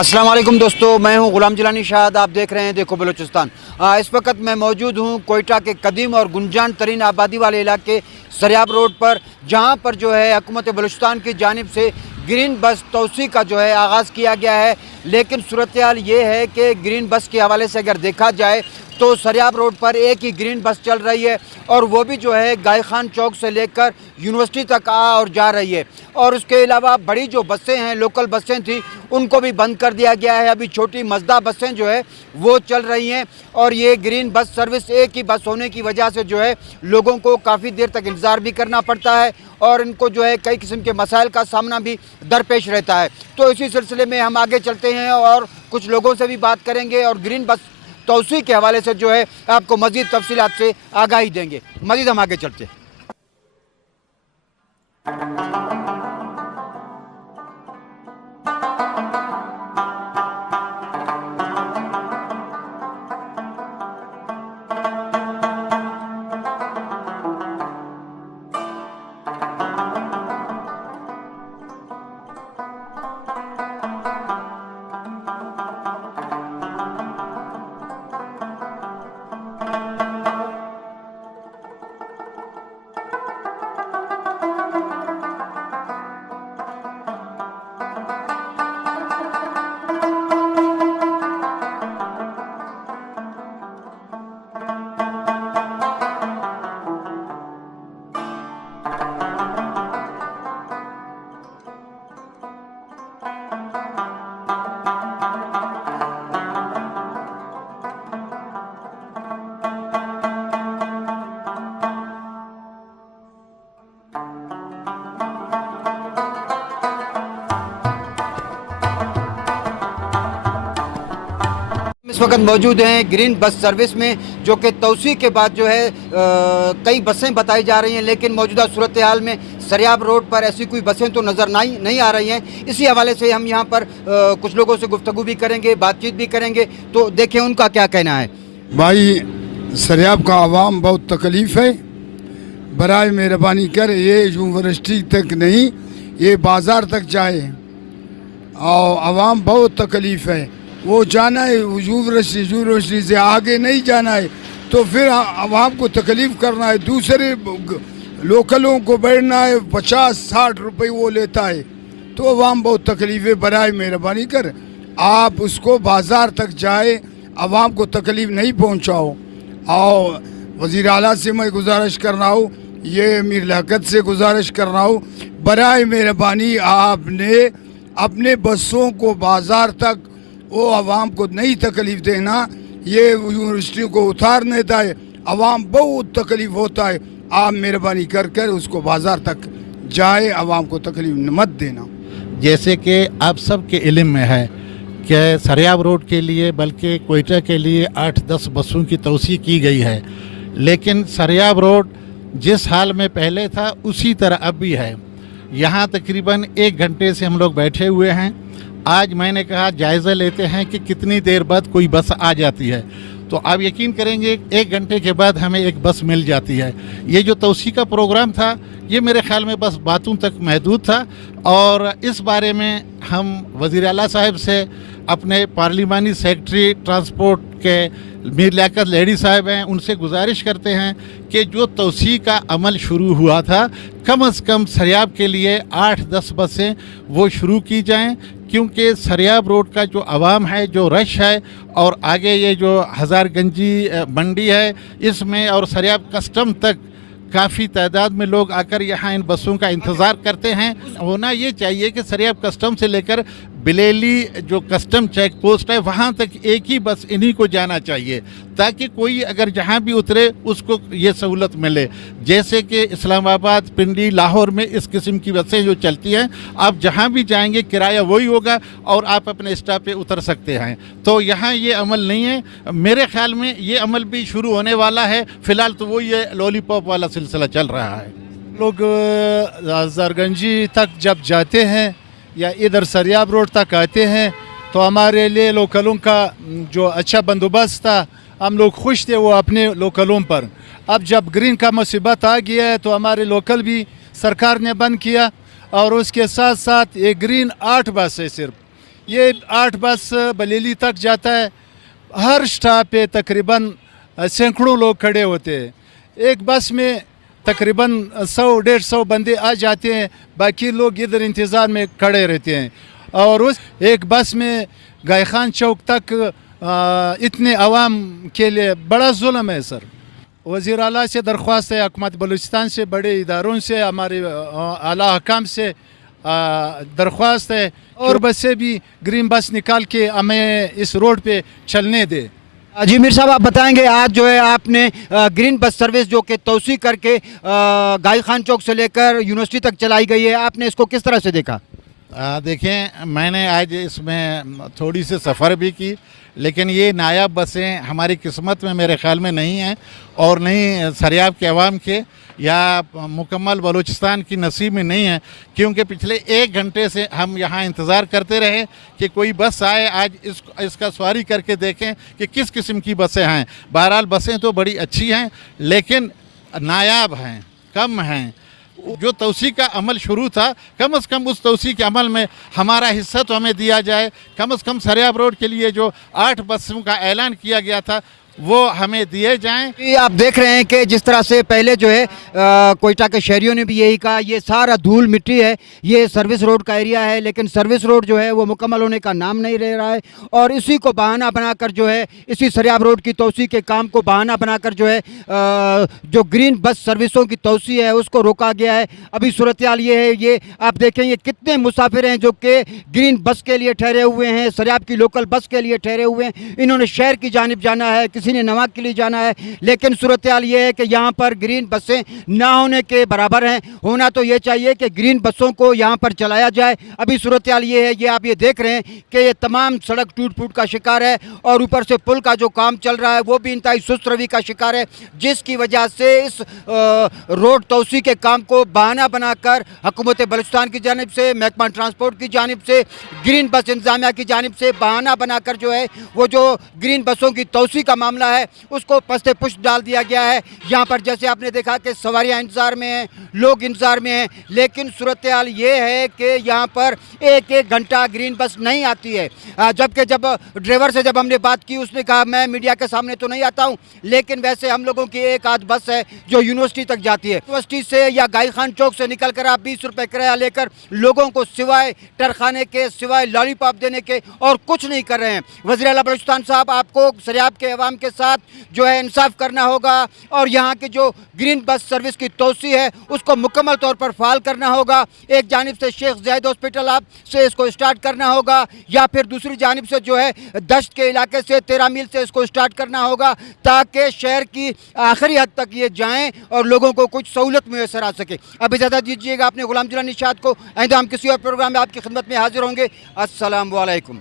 अस्सलाम वालेकुम दोस्तों, मैं हूं गुलाम जिलानी शाहद। आप देख रहे हैं देखो बलूचिस्तान। इस वक्त मैं मौजूद हूं कोयटा के कदीम और गुंजान तरीन आबादी वाले इलाके सरियाब रोड पर, जहां पर जो है हुकूमत बलूचिस्तान की जानिब से ग्रीन बस तोसी का जो है आगाज़ किया गया है। लेकिन सूरत हाल ये है कि ग्रीन बस के हवाले से अगर देखा जाए तो सरियाब रोड पर एक ही ग्रीन बस चल रही है, और वो भी जो है गाय खान चौक से लेकर यूनिवर्सिटी तक आ और जा रही है। और उसके अलावा बड़ी जो बसें हैं, लोकल बसें थी, उनको भी बंद कर दिया गया है। अभी छोटी मजदा बसें जो है वो चल रही हैं, और ये ग्रीन बस सर्विस एक ही बस होने की वजह से जो है लोगों को काफ़ी देर तक इंतज़ार भी करना पड़ता है, और इनको जो है कई किस्म के मसाइल का सामना भी दरपेश रहता है। तो इसी सिलसिले में हम आगे चलते हैं और कुछ लोगों से भी बात करेंगे, और ग्रीन बस तौसी के हवाले से जो है आपको मज़ीद तफसीलात से आगाही देंगे। मज़ीद हम आगे चलते हैं। इस वक्त मौजूद हैं ग्रीन बस सर्विस में, जो कि तौसी के बाद जो है कई बसें बताई जा रही हैं, लेकिन मौजूदा सूरत हाल में सरियाब रोड पर ऐसी कोई बसें तो नज़र नहीं आ रही हैं। इसी हवाले से हम यहाँ पर कुछ लोगों से गुफ्तगू भी करेंगे, बातचीत भी करेंगे, तो देखें उनका क्या कहना है। भाई, सरियाब का आवाम बहुत तकलीफ़ है, बराए मेहरबानी कर ये यूनिवर्सिटी तक नहीं, ये बाज़ार तक जाए, और आवाम बहुत तकलीफ़ है। वो जाना है यूनिवर्सिटी से आगे नहीं जाना है, तो फिर आवाम को तकलीफ़ करना है, दूसरे लोकलों को बैठना है, 50-60 रुपये वो लेता है, तो आवाम बहुत तकलीफ़ है। बराए मेहरबानी कर आप उसको बाज़ार तक जाए, आवाम को तकलीफ़ नहीं पहुँचाओ। और वज़ीर आला से मैं गुजारिश कर रहा हूँ, ये मीर लियाकत से गुजारिश कर रहा हूँ, बराए मेहरबानी आपने अपने बसों को बाज़ार तक वो आवाम को नहीं तकलीफ़ देना, ये यूनिवर्सिटी को उतारने देता है, आवाम बहुत तकलीफ़ होता है। आप मेहरबानी कर कर उसको बाज़ार तक जाए, आवाम को तकलीफ़ मत देना। जैसे कि आप सब के इल्म में है कि सरियाब रोड के लिए बल्कि कोयटा के लिए 8-10 बसों की तौसी की गई है, लेकिन सरियाब रोड जिस हाल में पहले था उसी तरह अब भी है। यहाँ तकरीबन 1 घंटे से हम लोग बैठे हुए हैं। आज मैंने कहा जायज़ा लेते हैं कि कितनी देर बाद कोई बस आ जाती है, तो आप यकीन करेंगे 1 घंटे के बाद हमें एक बस मिल जाती है। ये जो तौसी का प्रोग्राम था, ये मेरे ख्याल में बस बातों तक महदूद था, और इस बारे में हम वज़ीर आला साहब से, अपने पार्लिमानी सेक्रेटरी ट्रांसपोर्ट के मीर लियाकत लेडी साहब हैं, उनसे गुजारिश करते हैं कि जो तौसी का अमल शुरू हुआ था, कम से कम सरियाब के लिए 8-10 बसें वो शुरू की जाएं, क्योंकि सरियाब रोड का जो आवाम है, जो रश है, और आगे ये जो हज़ारगंजी मंडी है इसमें, और सरियाब कस्टम तक काफ़ी तादाद में लोग आकर यहाँ इन बसों का इंतज़ार करते हैं। होना ये चाहिए कि सरियाब कस्टम से लेकर बिलेली जो कस्टम चेक पोस्ट है वहाँ तक एक ही बस इन्हीं को जाना चाहिए, ताकि कोई अगर जहाँ भी उतरे उसको ये सहूलत मिले। जैसे कि इस्लामाबाद, पिंडी, लाहौर में इस किस्म की बसें जो चलती हैं, आप जहाँ भी जाएंगे किराया वही होगा और आप अपने स्टॉप पे उतर सकते हैं। तो यहाँ ये अमल नहीं है। मेरे ख्याल में ये अमल भी शुरू होने वाला है। फ़िलहाल तो वो ये लॉलीपॉप वाला सिलसिला चल रहा है। लोग हज़ारगंजी तक जब जाते हैं या इधर सरियाब रोड तक आते हैं, तो हमारे लिए लोकलों का जो अच्छा बंदोबस्त था, हम लोग खुश थे वो अपने लोकलों पर। अब जब ग्रीन का मुसीबत आ गया है तो हमारे लोकल भी सरकार ने बंद किया, और उसके साथ साथ ये ग्रीन 8 बस है सिर्फ, یہ 8 بس بلیلی تک جاتا ہے. ہر اسٹاپ پہ تقریباً سینکڑوں لوگ کھڑے ہوتے ہیں. ایک بس میں تقریباً 100-150 بندے آ جاتے ہیں, باقی لوگ ادھر انتظار میں کھڑے رہتے ہیں. اور اس ایک بس میں گائے خان چوک تک اتنے عوام کے لیے بڑا ظلم ہے سر. وزیر اعلیٰ سے درخواست ہے, حکومت بلوچستان سے, بڑے اداروں سے, ہمارے اعلیٰ حکام سے درخواست ہے اور بسیں بھی گرین بس نکال کے ہمیں اس روڈ پہ چلنے دے. جی میر صاحب آپ بتائیں گے, آج جو ہے آپ نے گرین بس سروس جو کہ توسیع کر کے گائی خان چوک سے لے کر یونیورسٹی تک چلائی گئی ہے, آپ نے اس کو کس طرح سے دیکھا؟ دیکھیں, میں نے آج اس میں تھوڑی سی سفر بھی کی, لیکن یہ نایاب بسیں ہماری قسمت میں میرے خیال میں نہیں ہیں, اور نہیں سریاب کے عوام کے یا مکمل بلوچستان کی نصیب میں نہیں ہیں, کیونکہ پچھلے 1 گھنٹے سے ہم یہاں انتظار کرتے رہے کہ کوئی بس آئے. آج اس کا سواری کر کے دیکھیں کہ کس قسم کی بسیں ہیں. بہرحال بسیں تو بڑی اچھی ہیں, لیکن نایاب ہیں, کم ہیں. جو توسیع کا عمل شروع تھا, کم از کم اس توسیع کے عمل میں ہمارا حصہ تو ہمیں دیا جائے. کم از کم سریاب روڈ کے لیے جو 8 بسوں کا اعلان کیا گیا تھا وہ ہمیں دیے جائیں. آپ دیکھ رہے ہیں کہ جس طرح سے پہلے جو ہے کوئٹہ کے شہریوں نے بھی یہی کہا, یہ سارا دھول مٹی ہے, یہ سروس روڈ کا ایریا ہے, لیکن سروس روڈ جو ہے وہ مکمل ہونے کا نام نہیں لے رہا ہے. اور اسی کو بہانہ بنا کر جو ہے, اسی سریاب روڈ کی توسیع کے کام کو بہانہ بنا کر جو ہے جو گرین بس سروسوں کی توسیع ہے اس کو روکا گیا ہے. ابھی صورتحال یہ ہے, یہ آپ دیکھیں یہ کتنے مسافر ہیں جو کہ گرین بس کے لیے ٹھہرے ہوئے ہیں, سریاب کی لوکل بس کے لیے ٹھہرے ہوئے ہیں. انہوں نے شہر کی جانب جانا ہے, کسی نے نواک کے لیے جانا ہے, لیکن صورتحال یہ ہے کہ یہاں پر گرین بسیں نہ ہونے کے برابر ہیں. ہونا تو یہ چاہیے کہ گرین بسوں کو یہاں پر چلایا جائے. ابھی صورتحال یہ ہے, یہ آپ یہ دیکھ رہے ہیں کہ یہ تمام سڑک ٹوٹ پھوٹ کا شکار ہے, اور اوپر سے پل کا جو کام چل رہا ہے وہ بھی انتہائی سست روی کا شکار ہے, جس کی وجہ سے اس روڈ توسیع کے کام کو بہانہ بنا کر حکومت بلوچستان کی جانب سے, محکمہ ٹرانسپورٹ کی جانب سے, گرین بس انتظامیہ کی جانب سے بہانہ بنا کر جو ہے وہ جو گرین بسوں کی توسیع کا معاملہ ہے اس کو پست پشت ڈال دیا گیا ہے. یہاں پر جیسے آپ نے دیکھا کہ سواریاں انتظار میں ہیں, لوگ انتظار میں ہیں, لیکن صورتحال یہ ہے کہ یہاں پر 1 گھنٹہ گرین بس نہیں آتی ہے. جبکہ جب ڈرائیور سے جب ہم نے بات کی, اس نے کہا میں میڈیا کے سامنے تو نہیں آتا ہوں, لیکن ویسے ہم لوگوں کی 1 آدھ بس ہے جو یونیورسٹی تک جاتی ہے. یونیورسٹی سے یا گائی خان چوک سے نکل کر آپ 20 روپے کرایہ لے کر لوگوں کو سوائے ٹرخانے کے, سوائے لالی پاپ دینے کے اور کچھ نہیں کر رہے ہیں. وزیر اعلیٰ بلوچستان صاحب, آپ کو سریاب کے عوام کے ساتھ جو ہے انصاف کرنا ہوگا, اور یہاں کے جو گرین بس سروس کی توسیع ہے اس کو مکمل طور پر فعال کرنا ہوگا. ایک جانب سے شیخ زاید ہاسپٹل آپ سے اس کو اسٹارٹ کرنا ہوگا, یا پھر دوسری جانب سے جو ہے دشت کے علاقے سے 13 میل سے اس کو اسٹارٹ کرنا ہوگا, تاکہ شہر کی آخری حد تک یہ جائیں اور لوگوں کو کچھ سہولت میسر آ سکے. اب اجازت دیجیے گا, اپنے غلام جیلانی شاد کو. آئندہ ہم کسی اور پروگرام میں آپ کی خدمت میں حاضر ہوں گے. السلام علیکم.